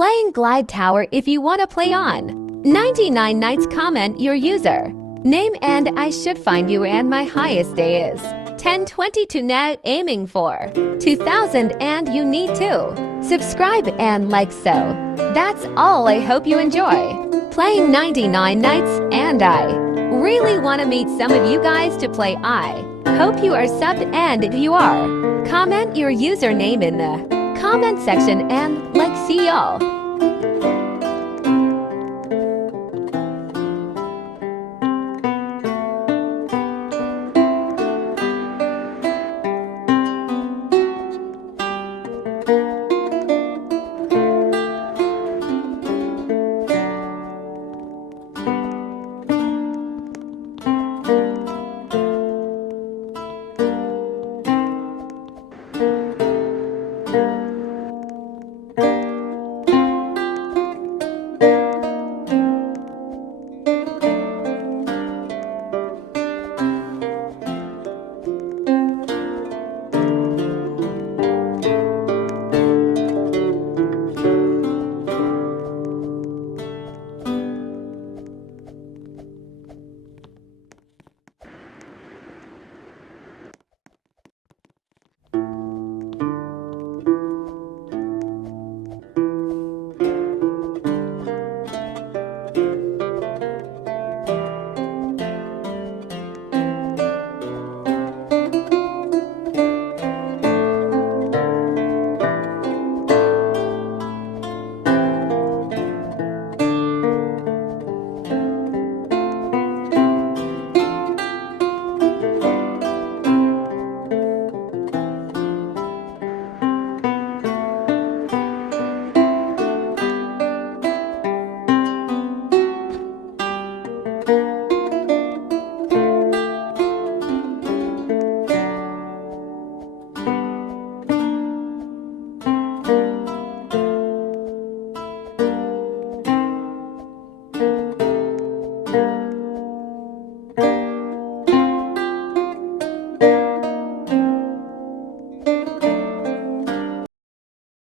Playing Glide Tower if you want to play on. 99 nights comment your user name and I should find you, and my highest day is 1022 now, aiming for 2000, and you need to subscribe and like. So that's all. I hope you enjoy playing 99 nights, and I really want to meet some of you guys to play. I hope you are subbed, and if you are, comment your username in the comment section, and like. See y'all.